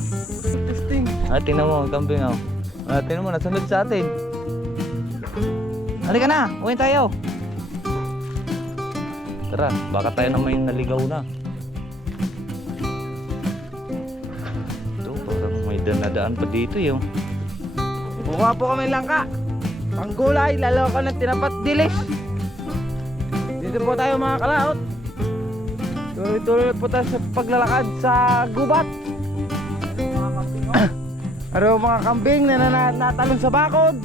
Testing. Tingnan mo, kambing oh. Tingnan mo, nasunod sa atin. Halika na, uwi tayo. Tara, baka tayo na may naligaw na. Ito, parang may danadaan pa dito yung. Buka po kami langka. Panggulay, lalo ko ng tinapat dilis. Dito po tayo mga kalaot. Tuloy-tuloy po tayo sa paglalakad sa gubat. Ano mga kambing na natalon sa bakod.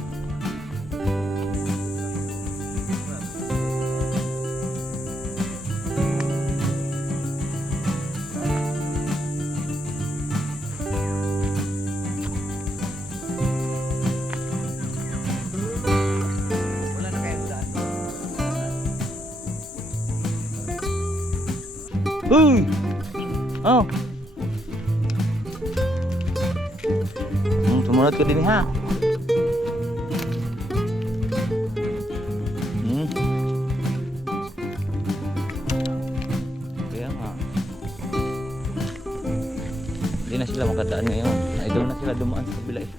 Wala na kayong daan. Uy! Oh! Sumunod ka din ha. Kaya nga. Hindi na sila makadaan ngayon. Ay, doon na sila dumaan sa kabila eh.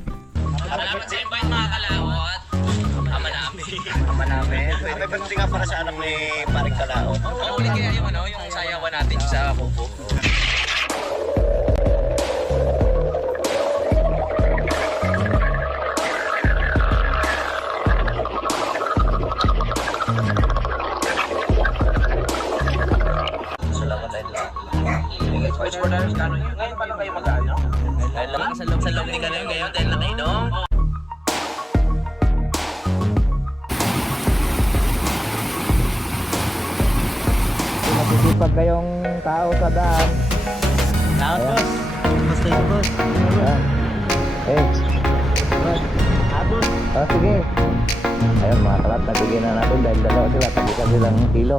Salamat sa invite mga kalawot. Ama namin. Ama namin. May pagdating nga para sa anak ni Paring Kalaot. Uli kaya yung yung sayawan natin sa kubo. Salamat tayo lang. Vice for Darius Cano. Ngayon pa lang kayo mag-ano? Ngayon lang sa loob ni Cano yung ngayon tayo lang kayo, no? Masisipag kayong tao sa daan. Tapos, basta yung boss. Ayan. Eh, Abot. sige. Ayun mga kalat, nabigyan na natin dahil dalawa sila, tagisan silang kilo.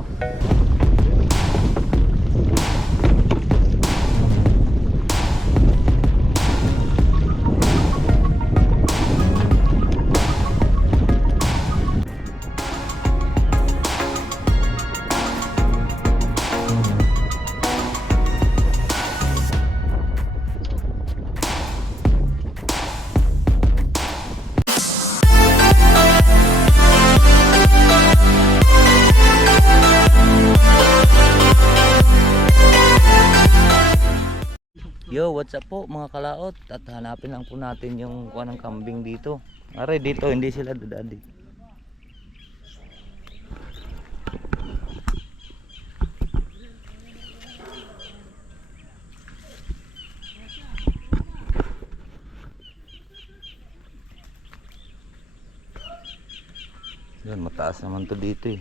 Yo, what's up po mga kalaot? At hanapin lang po natin yung kuha ng kambing dito. Are dito, hindi sila dadadi. Yan, mataas naman to dito eh.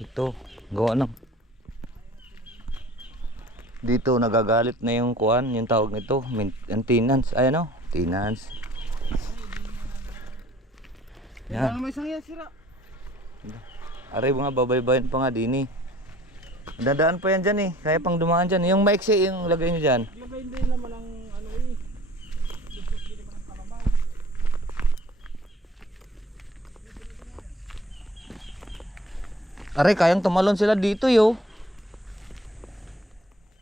Ito, gawa ng dito nagagalit na yung kuan, yung tawag nito, maintenance, ay ano, maintenance. Yan. May isang yan sira. Aray mga babaybayin pa nga din eh. Dadaan pa yan dyan eh, kaya pang dumaan dyan. Yung maiksi yung lagay nyo dyan. Lagay din naman ang ano eh. Aray, kayang tumalon sila dito yo.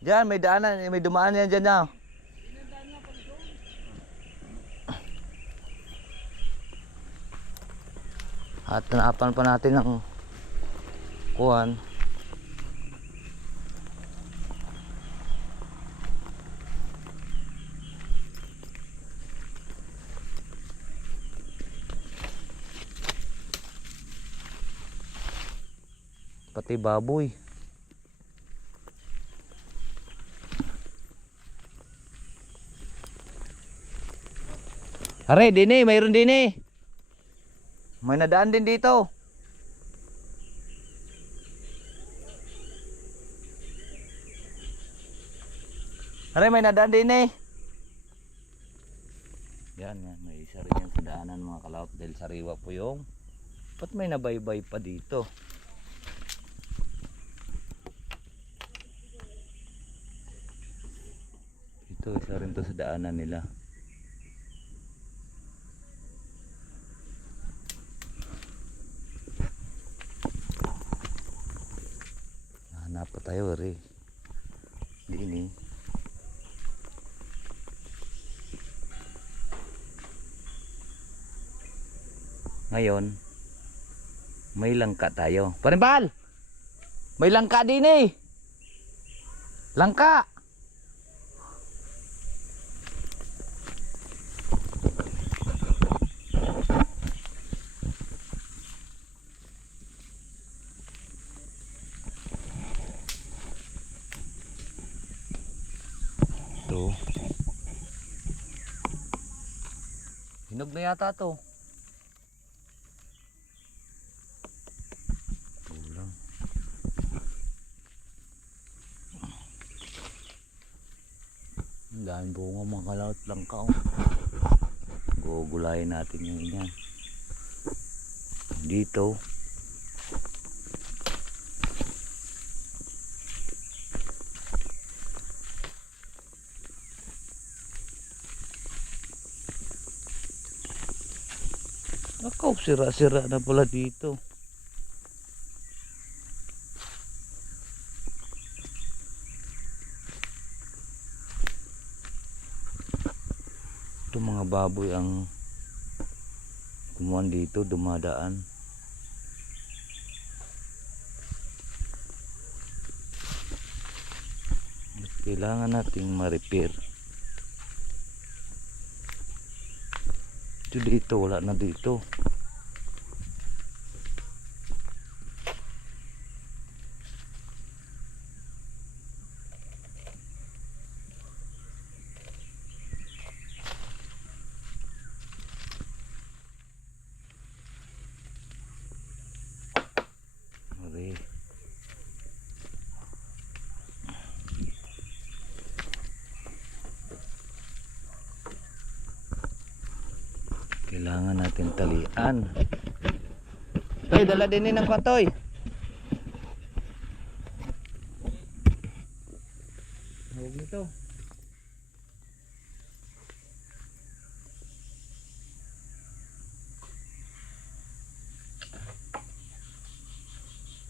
Diyan, may daanan, may dumaan yan dyan na. At naapan pa natin ng kuhan. Pati baboy. Are, dini, mayroon dini. May nadaan din dito. Are, may nadaan dini. Yan, may isa rin yan sa daanan mga kalaot dahil sariwa po yung. Ba't may nabaybay pa dito? Ito, isa rin to sa daanan nila. Hanap pa tayo rin. Dini. Ngayon, may langka tayo. Parimbal! May langka din eh! Langka! Ito. Hinog na yata to. Kulang. Ang daming bunga mga kalawat lang ka. Gugulayin natin yung yan. Dito. Ako, sira-sira na pala dito. Ito mga baboy ang kumuhan dito, dumadaan. Kailangan nating ma-repair. Ito dito, wala na dito. Okay. Kailangan natin talian. Toy, dala din ng patoy. Huwag nito.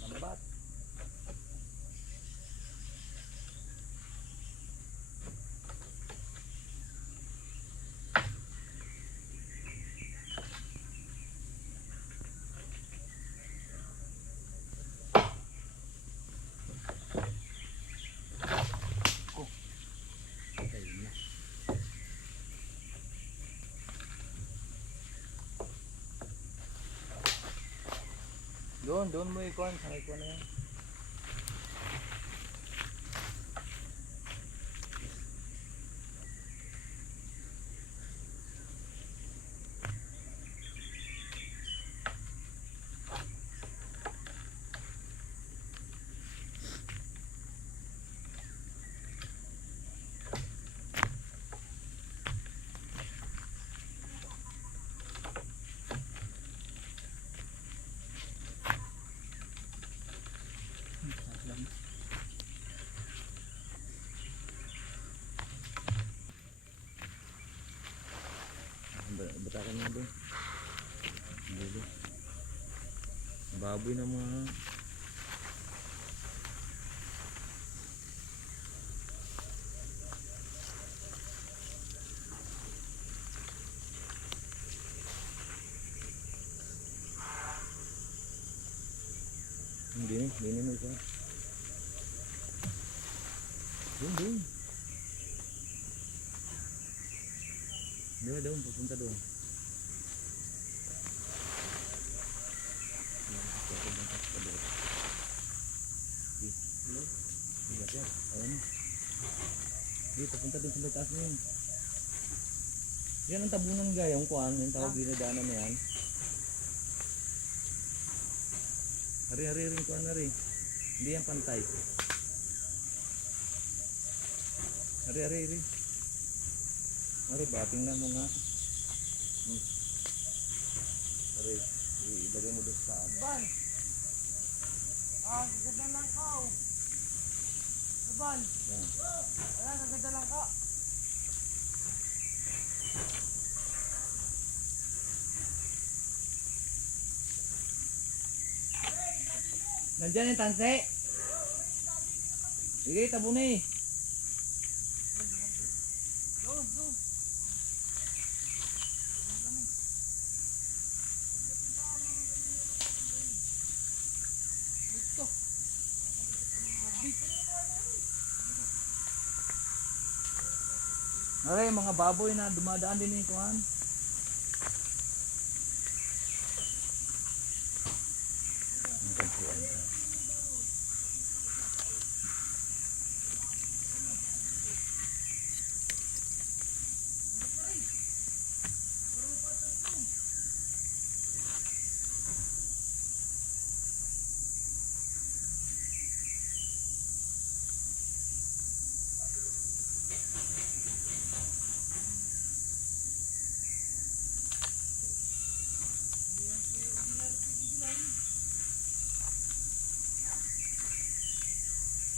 Lambat. Doon mo ikon, sakay ko na yan. Batakan mo doon. Baboy na mga. Hindi mo ito. Doon. Doon, pupunta doon. Dito, punta doon sa taas na yun. Yan ang tabunan gayong kuhan, yung tawag dinadaanan na yan. Hari rin kuhan na rin. Hindi yan pantay. Hari. Hari, bating lang mo nga. Hari, ilagay mo doon sa ban. Ganda lang ka. Ban. Wala, ganda lang ka. Nandiyan yung tanse. Sige, tabon eh. Aray, mga baboy na dumadaan din yung kuhan.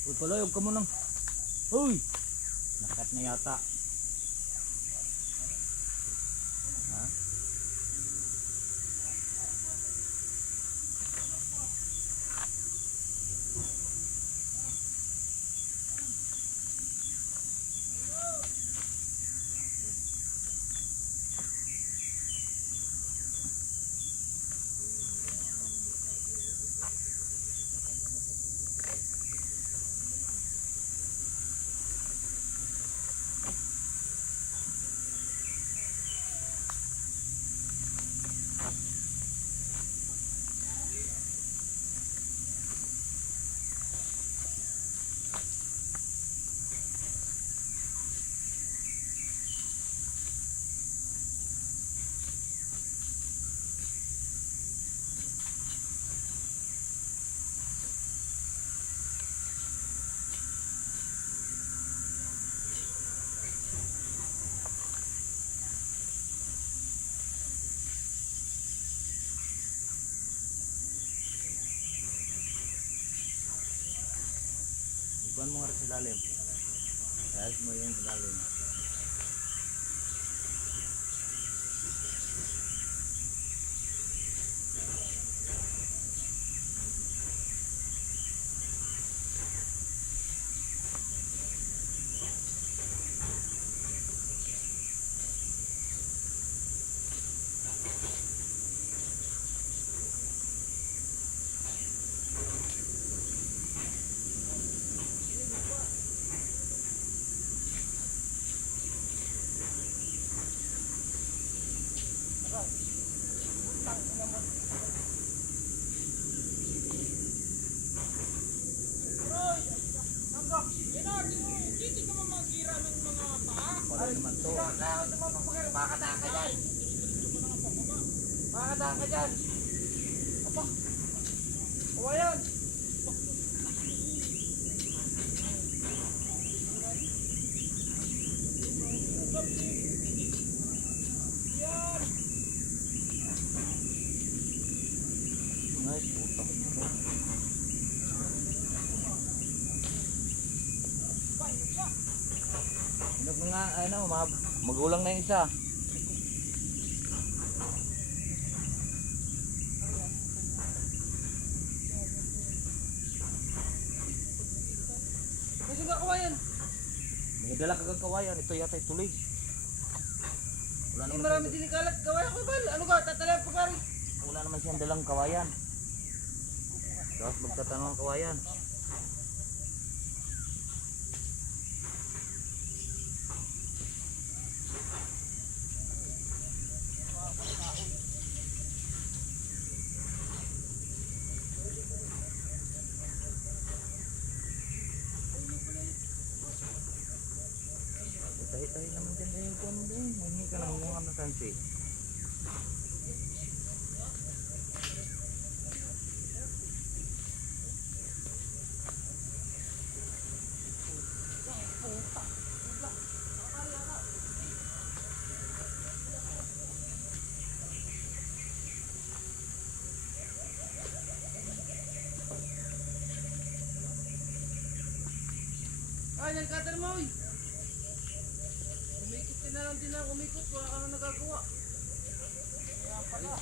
Uy, palayog ka mo nang. Uy! Nakat na yata. Ha? Iban mo nga rin sa lalim. Ayos mo yung lalim. Wala naman to. Makakataan ka dyan. Apa? Kawayan. Nice, puta. Hinog nga, ano, magulang na yung isa. Kasi nga kawayan. May dala ka kang kawayan, ito yata yung tuloy. Wala Ay, naman marami siyang, din kalat. Kawayan ko ba? Ano ka? Tatalayan pa ka rin. wala naman siyang dalang kawayan. Tapos magtatanong ang kawayan. Tayo-tayo naman dyan yung kung ano doon. Hindi ka naman mga natansi. Ay, nagkatar mo oy. Umikot ka na lang din ako. Umikot. Wala ka na nagagawa. Kaya pala.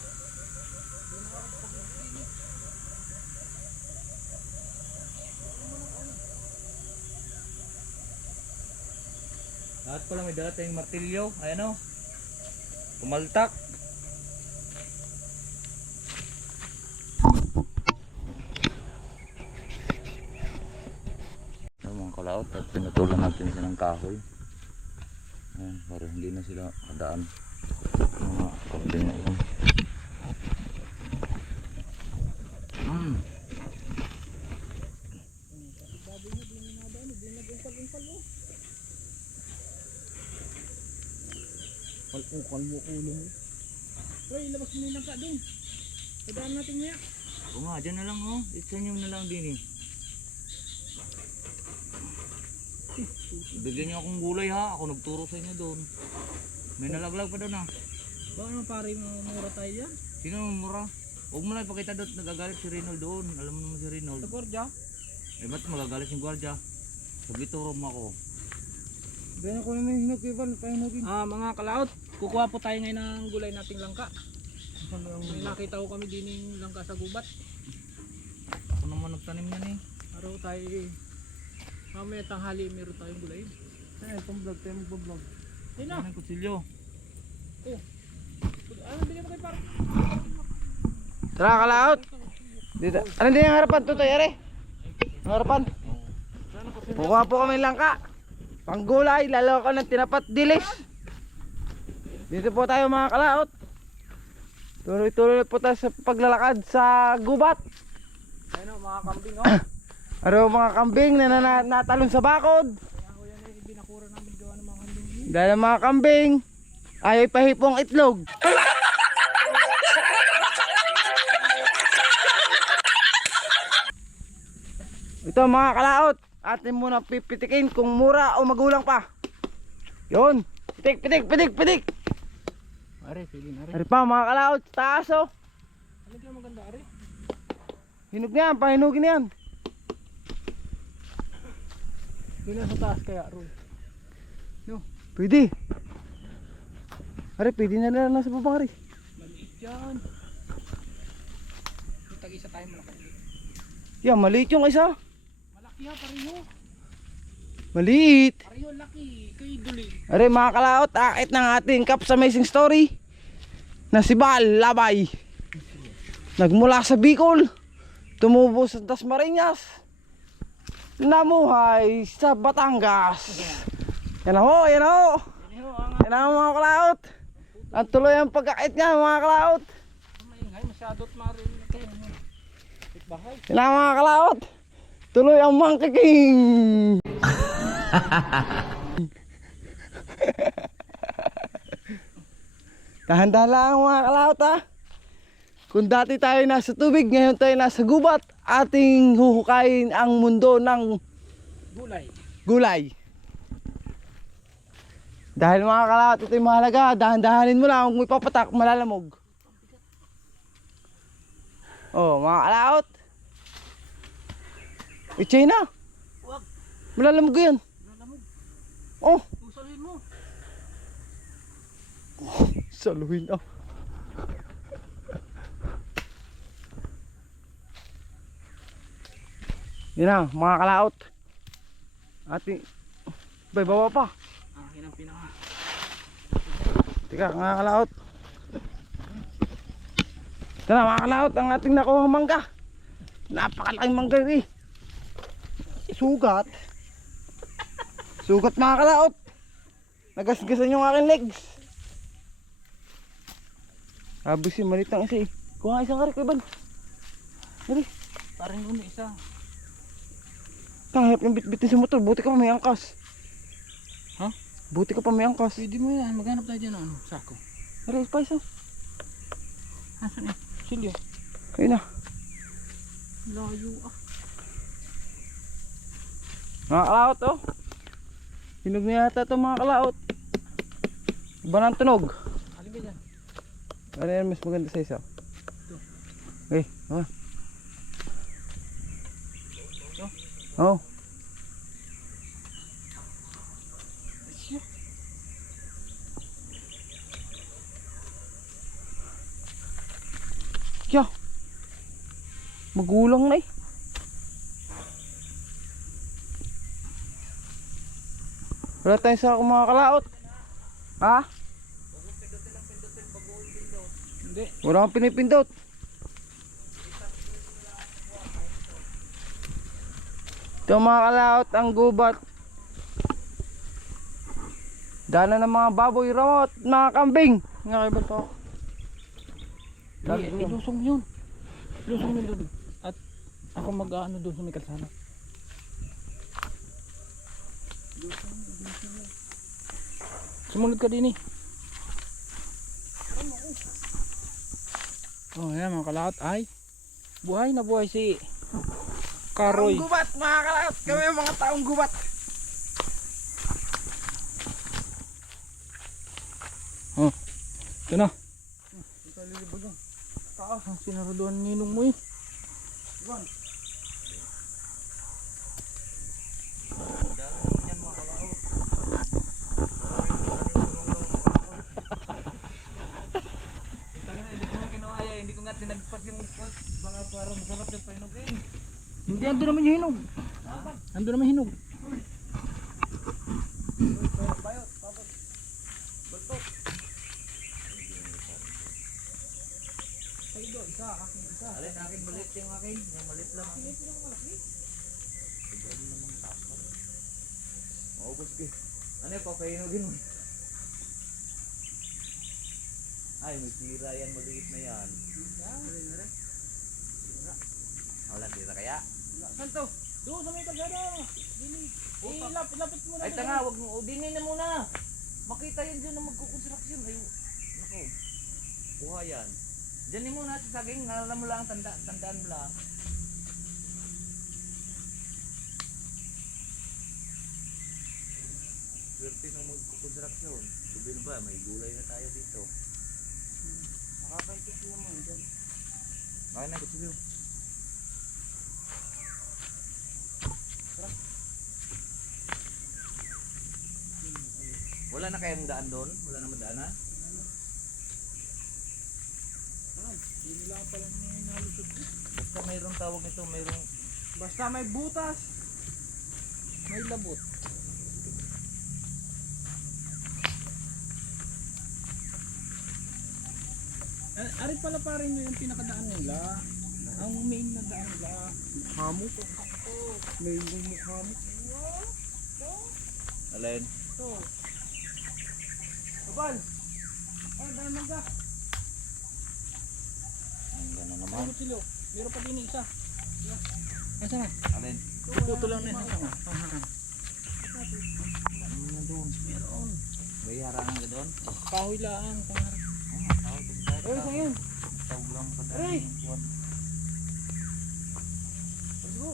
Lahat pala may dala tayong martilyo. Ayan o. Pumaltak. Mga kalaot at pinutulan natin siya ng kahoy. Ayan, para hindi na sila kadaan. Mga kambing na yun. Kalukal mo ulo mo. Uy, labas mo yung langka doon. Padaan natin maya. Oo nga, dyan na lang oh. Itsanyo na lang din eh. Bigyan niyo akong gulay ha. Ako nagturo sa inyo doon. May nalaglag pa doon ha. Baka naman pare, mura tayo yan. Sino mura? Huwag mo lang ipakita doon. Nagagalit si Reynold doon. Alam mo naman si Reynold. Sa gordya. Eh ba't magagalit si Guardia? Sabi turo mo ako. Ganyan ko na yung hinog Ivan, pahinugin. Mga kalaot, kukuha po tayo ngayon ng gulay nating langka. May nakita ko kami din yung langka sa gubat. Ako naman nagtanim yan eh. Araw tayo mamaya tanghali meron tayong gulay. Ay, pang-vlog tayo mag-vlog. Ayun na. Ano yung kutsilyo? Ano bili mo kay pare? Tara kalaot. Dito. Ano din ang harapan tutoy are? Ang harapan. Kukuha po kami langka. Panggulay, lalo ko ng tinapat dilis. Dito po tayo mga kalaot. Tuloy-tuloy po tayo sa paglalakad sa gubat. Ayun o, mga kambing o. Araw mga kambing na natalon sa bakod. Kaya ko yan yung binakura namin gawa ng mga kambing. Dahil ang mga kambing ay pahipong itlog. Ito mga kalaot, atin muna pipitikin kung mura o magulang pa. Yun, pitik, pitik, pitik, pitik. Are, pili na rin. Ari pa mga kalaot, sa taas oh. Ano kaya maganda are? Hinog na yan, pahinugin na yan. Yun na sa taas kaya Ron. Pwede. Ari, pwede na lang nasa baba ari. Maliit yan. Tag-isa tayo malaki. Yan, maliit yung isa. Malaki ha, pareho. Maliit. Pareho laki, kay duli. Ari mga kalaot, akit ng ating Caps Amazing Story na si Bal Labay. Nagmula sa Bicol, tumubo sa Dasmariñas, namuhay sa Batangas. Yan ho, yan ho. Yan ho mga kalaot. Ang tuloy ang pagkakit nga mga kalaot. Maingay, masyadot marin. Bahay. Yan ho mga kalaot. Tuloy ang mangkiking. Dahan-dahan lang mga kalaot ha. Kung dati tayo nasa tubig, ngayon tayo nasa gubat, ating huhukayin ang mundo ng Gulay. gulay. Dahil mga kalaot, ito yung mahalaga, dahan-dahanin mo lang, kung ipapatak, malalamog. Oh, mga kalaot. Ichay na. Malalamog yan. Oh, Usalin mo. saluhin na. Yan na, mga kalaot. Ating, bay, baba pa. Akin ang pinaka. Teka, mga kalaot. Ito na mga kalaot, ang ating nakuha mangga. Napakalaking mangga eh. Sugat. Sugat mga kalaot. Nagasgasan yung aking legs. Abis yung malit ang isa eh. Kuha nga isang karik, Iban. Dali. Parang uno isa. Kahit yung bitbitin sa motor, buti ka pa may angkas. Ha? Buti ka pa may angkas. Pwede mo yan, maghanap tayo dyan ng ano, sako. Aray, spice oh. Asan eh? Silyo. Ayun na. Layo ah. Mga kalaot oh. Hinog na yata ito mga kalaot. Iba ng tunog. Alin ba dyan? Ano yan mas maganda sa isa? Okay, ah. Oh. Kya. Magulang na eh. Wala tayong sa mga kalaot. Ha? Hindi. Wala kang pinipindot. Ito mga kalaot ang gubat. Daanan ng mga baboy, ramot, mga kambing. Nga kayo ba ito? Ilusong yun. Ilusong yun doon. At ako mag-ano doon sa may kalsada. Sumunod ka din eh. Oh, yan mga kalaot. Ay, buhay na buhay si Karoy. Taong gubat, mga kalaot. Kami ang mga taong gubat. Oh, ito na. Ito lilibog yan. Taas ang sinaraduan ng ninong mo eh. Hindi ko nga tinagpas yung baka para masarap yung painugin. Hindi, ando naman yung hinog. Ando naman yung hinog. Alin, akin maliit yung akin. Yung maliit lang akin. Maubos ko. Ano yung papainugin mo? Ay, may tira yan. Maliit na yan. Wala tira kaya? Santo, doon sa may kalsada. Dili. Lapit mo na. Ay tanga, wag mo. Udinin na muna. Makita yan dyan na magkukonstruksyon. Ay, nako. Kuha yan. Diyan muna sa saging. Alam mo lang, tandaan mo lang. Swerte na magkukonstruksyon. Sabihin ba, may gulay na tayo dito. Nakakaitik naman dyan. Bakit na kutsibiyo? Wala na kayang daan doon? Wala na madaanan? Dili lang pala may nalusot. Basta mayroong tawag nito, mayroong... Basta may butas. May labot. Ari pala pa rin yung pinakadaan nila. Ang main na daan nila. Hamok. May mukha mo. Alin? Ito. Kapal. Ano dahil mangga? Ang gano'n naman. Ano silo? Meron pa din isa. Asa na? Alin? Puto lang na isa nga. Pangharang. Ano na doon? Meron. May harangan ka doon? Kahoy lang. Pangharang. Tawag doon tayo. Ay, saan yun? Tawag lang sa Aray! doon. Let's go.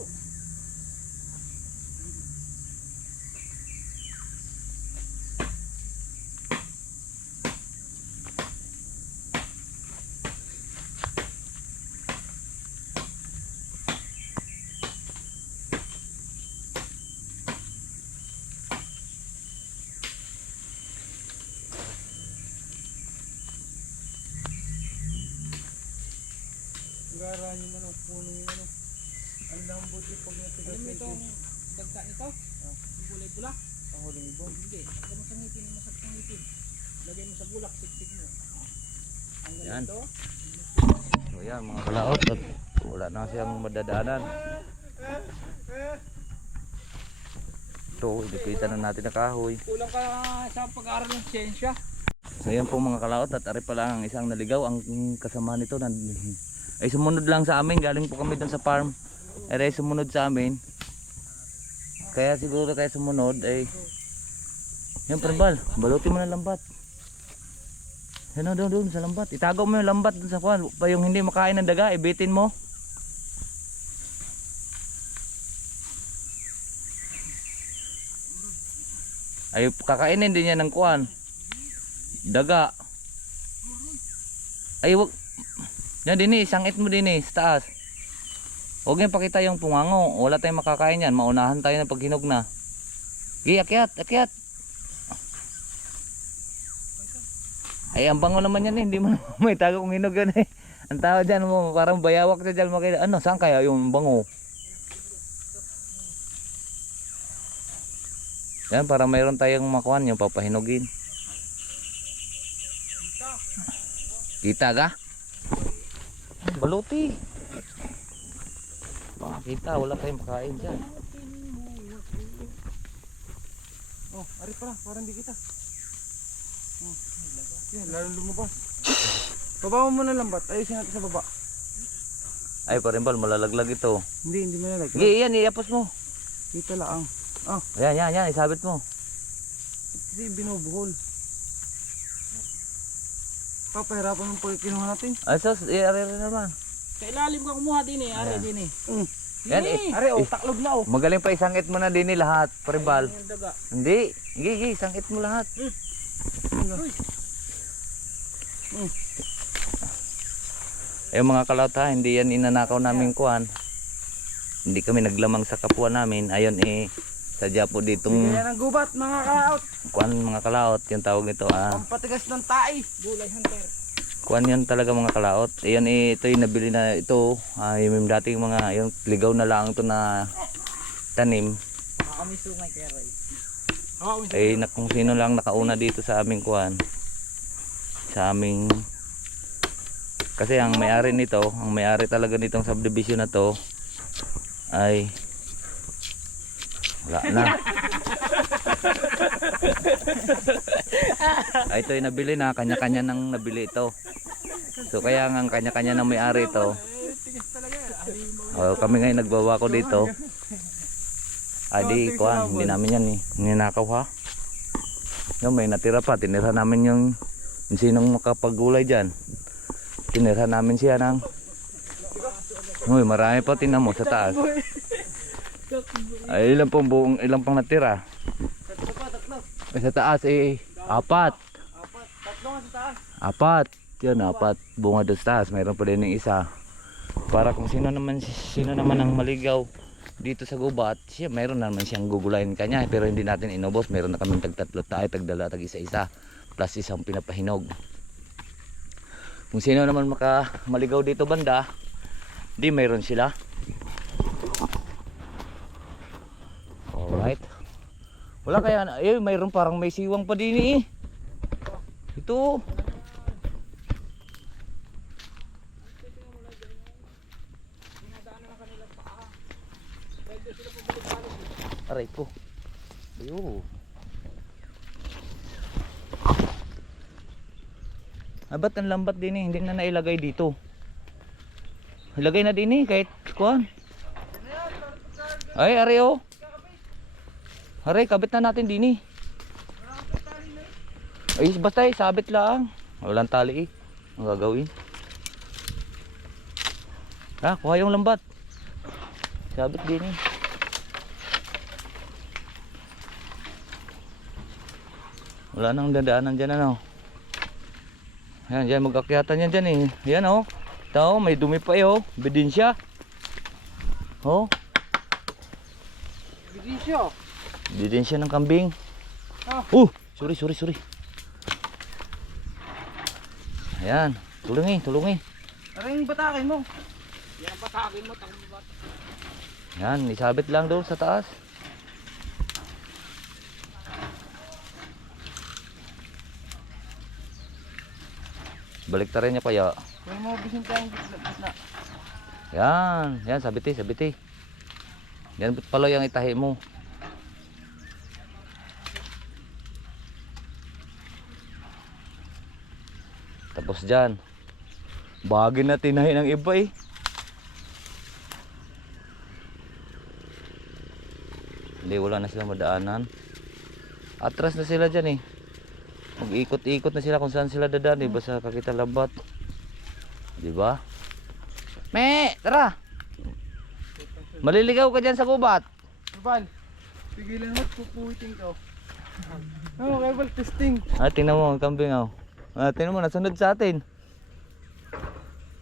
Gara nyo na ng puno yung ano. Ang lambot yung pag natigas Alam mo na itong dagka nito? Yung kulay pula? ang huling ibon. Hindi. Lagay mo sa ngipin. Masakit ang ngipin. Lagay mo sa bulak. Siksik mo. Ang Yan. ganito. So yan mga kalaot. At wala na siyang madadaanan. Ito, ilipita na natin na kahoy. Kulang ka sa pag-aaral ng siyensya. So yan po mga kalaot. At ari pa lang ang isang naligaw. Ang kasama nito ay sumunod lang sa amin. Galing po kami doon sa farm. Ay sumunod sa amin. Kaya siguro kaya sumunod ay yan Parbal, balutin mo na lambat. Yan doon sa lambat. Itago mo yung lambat doon sa kwan. Pa yung hindi makain ng daga, ibitin mo. Ay kakainin din yan ng kwan. Daga. Ay wag. Yan din sangit mo din sa taas. Huwag niyo pakita yung pungango. Wala tayong makakain yan. Maunahan tayo ng paghinog na. Sige, akyat, akyat. Ay, ang bango naman yan eh. Hindi mo may tago kung hinog yan eh. Ang tao dyan mo, parang bayawak sa dyan. Ano, saan kaya yung bango? Yan, para mayroon tayong makuhan yung papahinugin. Kita ka? Baluti. Makakita, wala tayong makain dyan. Oh, ari pala, parang di kita. Yan, lalong lumabas. Baba mo muna lambat. Ayusin natin sa baba. Ay, parimbal, malalaglag ito. Hindi malalaglag. Sige, yan, iapos mo. Dito lang. Yan, isabit mo. Kasi binubuhol. Papahirapan mo po yung kinuha natin. Ay, sus, i-ari naman. Sa ilalim ka kumuha din eh. Are din eh. Yan, Are, taklog na magaling pa isangit mo na din lahat, parimbal. Yung daga. Hindi, sige, isangit mo lahat. Eh mga kalauta, hindi yan inanakaw namin kuhan. Hindi kami naglamang sa kapwa namin. Ayon sadya po ditong Yan ang gubat, mga kalaot. kuhan mga kalaot, yung tawag nito Pampatigas ng tae. Gulay hunter. kuhan yan talaga mga kalaot. Ayan ito yung nabili na ito. Yung dating mga yung ligaw na lang ito na tanim. Kami sungay kaya Ray. Kung sino lang nakauna dito sa aming kuhan. Sa aming kasi ang may-ari nito, ang may-ari talaga nitong subdivision na to ay wala na. Ay ito yung nabili na, kanya-kanya nang nabili ito. So kaya nga ang kanya-kanya nang may-ari ito. Kami ngayon nagbawa ko dito. Ay di kuhan, hindi namin yan ninakaw ha. Yung may natira pa, tinira namin yung sinong makapagulay dyan. Tinira namin siya ng uy, marami pa, tingnan mo sa taas. Ay ilan pang natira. Sa taas apat. Tatlo nga sa taas. Apat. Yun, apat bunga doon sa taas. Mayroon pa din yung isa. Para kung sino naman ang maligaw dito sa gubat, siya mayroon naman siyang gugulayin kanya, pero hindi natin inubos. Mayroon na kaming tagtatlo tayo, tagdala, tag isa-isa, plus isang pinapahinog. Kung sino naman maligaw dito banda, di mayroon sila. Alright. Wala kaya, mayroon parang may siwang pa din Ito. Aray ko. Ayun. Ba't ang lambat din hindi na nailagay dito. Ilagay na din kahit kuhan. Ay, aray Aray, kabit na natin din Ay, basta sabit lang. Walang tali ang gagawin. Kuha yung lambat. Sabit din Wala nang dadaanan dyan Ayan, dyan mag-akyatan yan dyan Ayan Ito, may dumi pa Bidensya. Bidensya. Bidensya ng kambing. Sorry. Ayan, tulungi. Aray yung batakin mo. Yan ang patakin mo. Tangbat. Ayan, isabit lang doon sa taas. Baliktarin niya kaya. Kaya mo bisin tayong gitna. Yan, sabiti. Yan pala yung itahi mo. Tapos dyan, bagin na tinahi ng iba Hindi, wala na sila madaanan. Atras na sila dyan Mag-ikot-ikot na sila kung saan sila dadaan basta kakita labat. Diba? Tara! Maliligaw ka dyan sa gubat. Bal, pigilan mo, pupuwiting ka. Okay, bal, testing. Tingnan mo ang kambing tingnan mo, nasunod sa atin.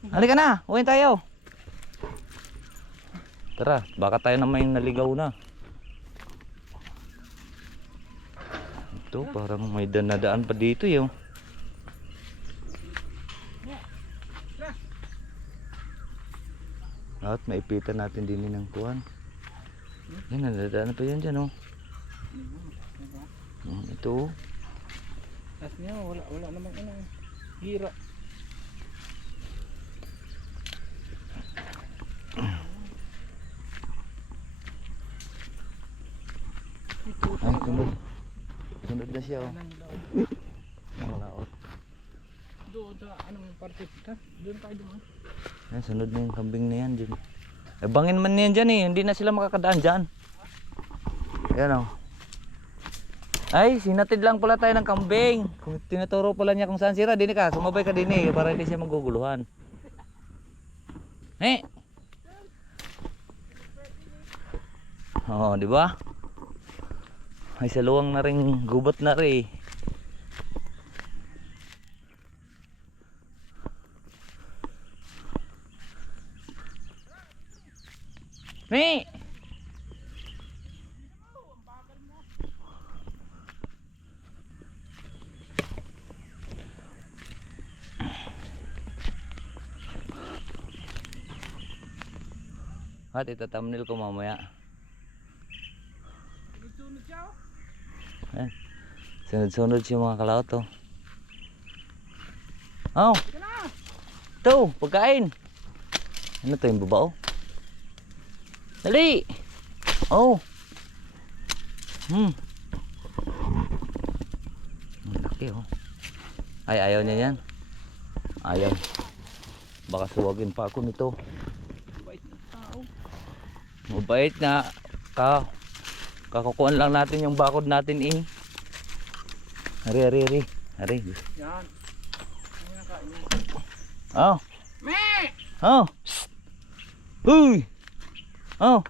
Halika na, uwi tayo. Tara, baka tayo naman naligaw na. Ito, parang may danadaan pa dito At maipitan natin din ng kuwan. Yan, nadadaan pa yan dyan Ito Tapos niya, wala namang hira. Ay, sunod na siya Yan, sunod na yung kambing na yan dyan. Eh, bangin man yan dyan eh. Hindi na sila makakadaan dyan. Ayan o. Ay, sinatid lang pala tayo ng kambing. Kung tinuturo pala niya kung saan sira, dini ka. Sumabay ka din eh. Para hindi siya maguguluhan. Eh. Oo, di ba? Ay, saluwang na rin. Gubat na rin. Eh. At ito thumbnail ko mamaya. Ayan. Sunod-sunod siya mga kalaot to. Oh. Ito, pagkain. Ano to yung babao? Dali. Oh. Laki oh. Ay, ayaw niya yan. Ayaw. Baka suwagin pa ako nito. Mabait na kakukuhan lang natin yung bakod natin eh. Ari. Yan. Oh. Me. Oh. Uy. Oh.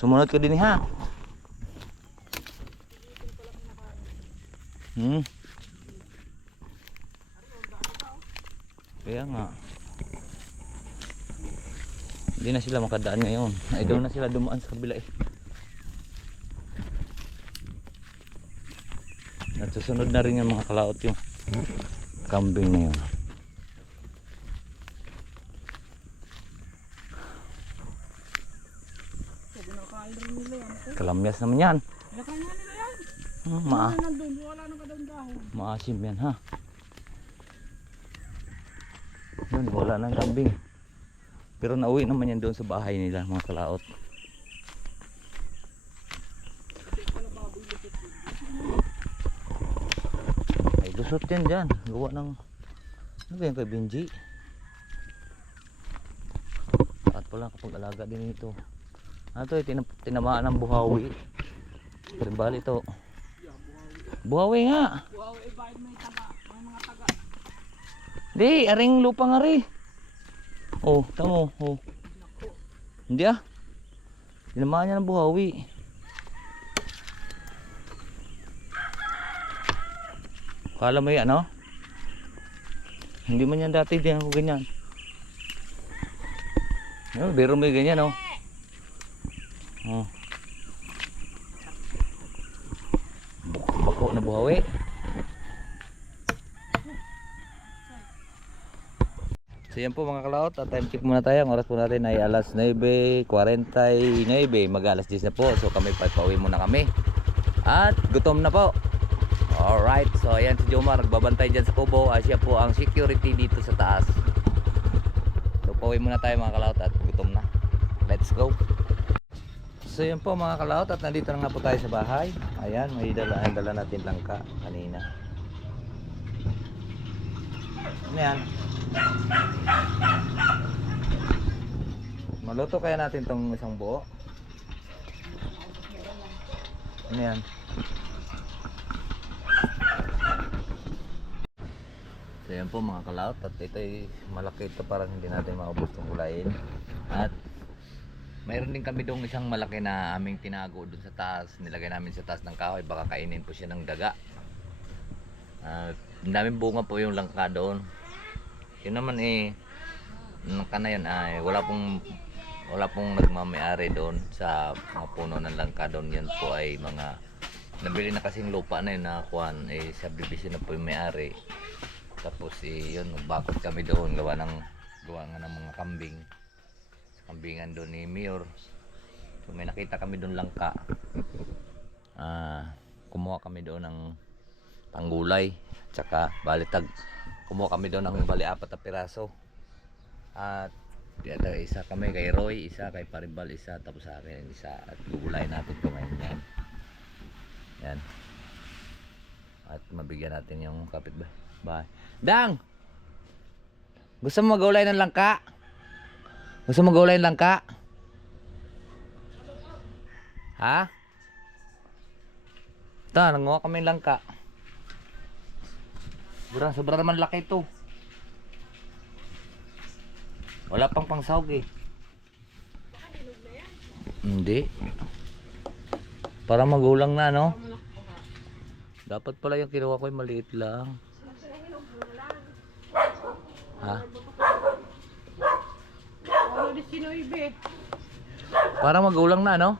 Sumunod ka din ha. Kaya nga. Hindi na sila makadaan ngayon. Ay doon na sila dumaan sa kabila eh. At susunod na rin yung mga kalaot yung kambing na yun. Kalamyas naman yan. Maasim yan ha. Yun, wala nang kambing. Pero nauwi naman yan doon sa bahay nila mga kalaot. Ay lusot yan dyan. Gawa ng ano ba yan kay Benji? At pala kapag alaga din ito. Ano to tinamaan ng buhawi. Perimbali ito. Buhawi nga. Buhawi ba may taga, may mga taga. Di, aring lupa nga rin. Oh, tamo, oh. Hindi ah. Tinamaan niya ng buhawi. Kala mo yan, ano? Hindi man yan dati, di ako ganyan. Biro mo yung ganyan, oh. Oh. Bako na buhawi. So yan po mga kalaot, at time check muna tayo. Ang oras po natin ay alas 9:49. Mag-alas 10 na po. So kami pauwi muna kami. At gutom na po. Alright, so ayan si Jomar nagbabantay dyan sa kubo. Siya po ang security dito sa taas. So pauwi muna tayo mga kalaot at gutom na. Let's go. So yan po mga kalaot, at nandito na nga po tayo sa bahay. Ayan, may dala natin langka kanina. Ano yan? Maluto kaya natin tong isang buo. Ano yan? So yan po mga kalaot, at ito ay malaki ito, parang hindi natin maubos itong gulayin. At mayroon din kami doon isang malaki na aming tinago doon sa taas. Nilagay namin sa taas ng kahoy, baka kainin po siya ng daga. At daming bunga po yung langka doon. Yun naman eh, langka na yun ay wala pong nagmamayari doon sa mga puno ng langka doon. Yan po ay mga nabili na kasing lupa na yun na kuhan, eh subdivision na po yung may-ari. Tapos eh yun, bakot kami doon, gawa nga ng mga kambing. Sa kambingan doon ni Mayor. So may nakita kami doon langka. Kumuha kami doon ng panggulay, tsaka balitag. Kumuha kami doon ng bali 4 na piraso. At isa kami kay Roy, isa kay Paribal, isa tapos sa akin isa. At gugulayin natin ito ngayon yan. Yan. At mabigyan natin yung kapitbahay. Dang! Gusto mo magulay ng langka? Gusto mo magulay ng langka? Ha? Ito, nanguha kami ng langka. Sobra naman laki ito. Wala pang pangsahog eh. Hindi. Para magulang na, no? Dapat pala yung kinuha ko yung maliit lang. Ha? Para magulang na, no?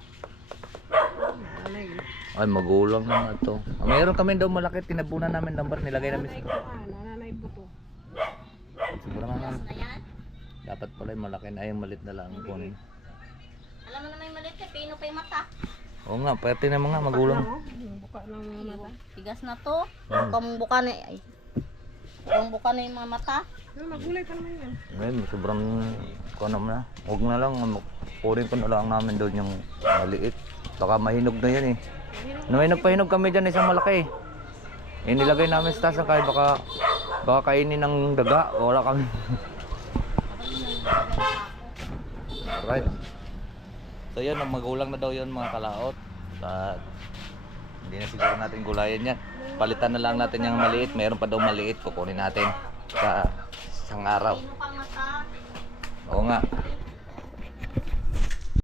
Ay, magulang na nga ito. Mayroon kami daw malaki, tinabunan namin lambat, nilagay namin sa... Siguro nga. Dapat pala yung malaki na, yung malit na lang kunin. Alam mo naman yung maliit eh, pino pa yung mata. Oo nga, pwede na mga magulang. Tigas na to. Kung buka na ay. Kung buka na yung mga mata. Ngayon, sobrang kuno na. Huwag na lang, kunin ko na lang namin doon yung maliit. Baka mahinog na yan eh. Pahinog kami dyan, isang malaki. Inilagay namin sa taas, kaya baka kainin ng daga. Wala kami. Alright. So yun, magulang na daw yun mga kalaot. At hindi na siguro natin gulayan yan. Palitan na lang natin yung maliit. Mayroon pa daw maliit, kukunin natin sa isang araw. Pino pang mata. Oo nga.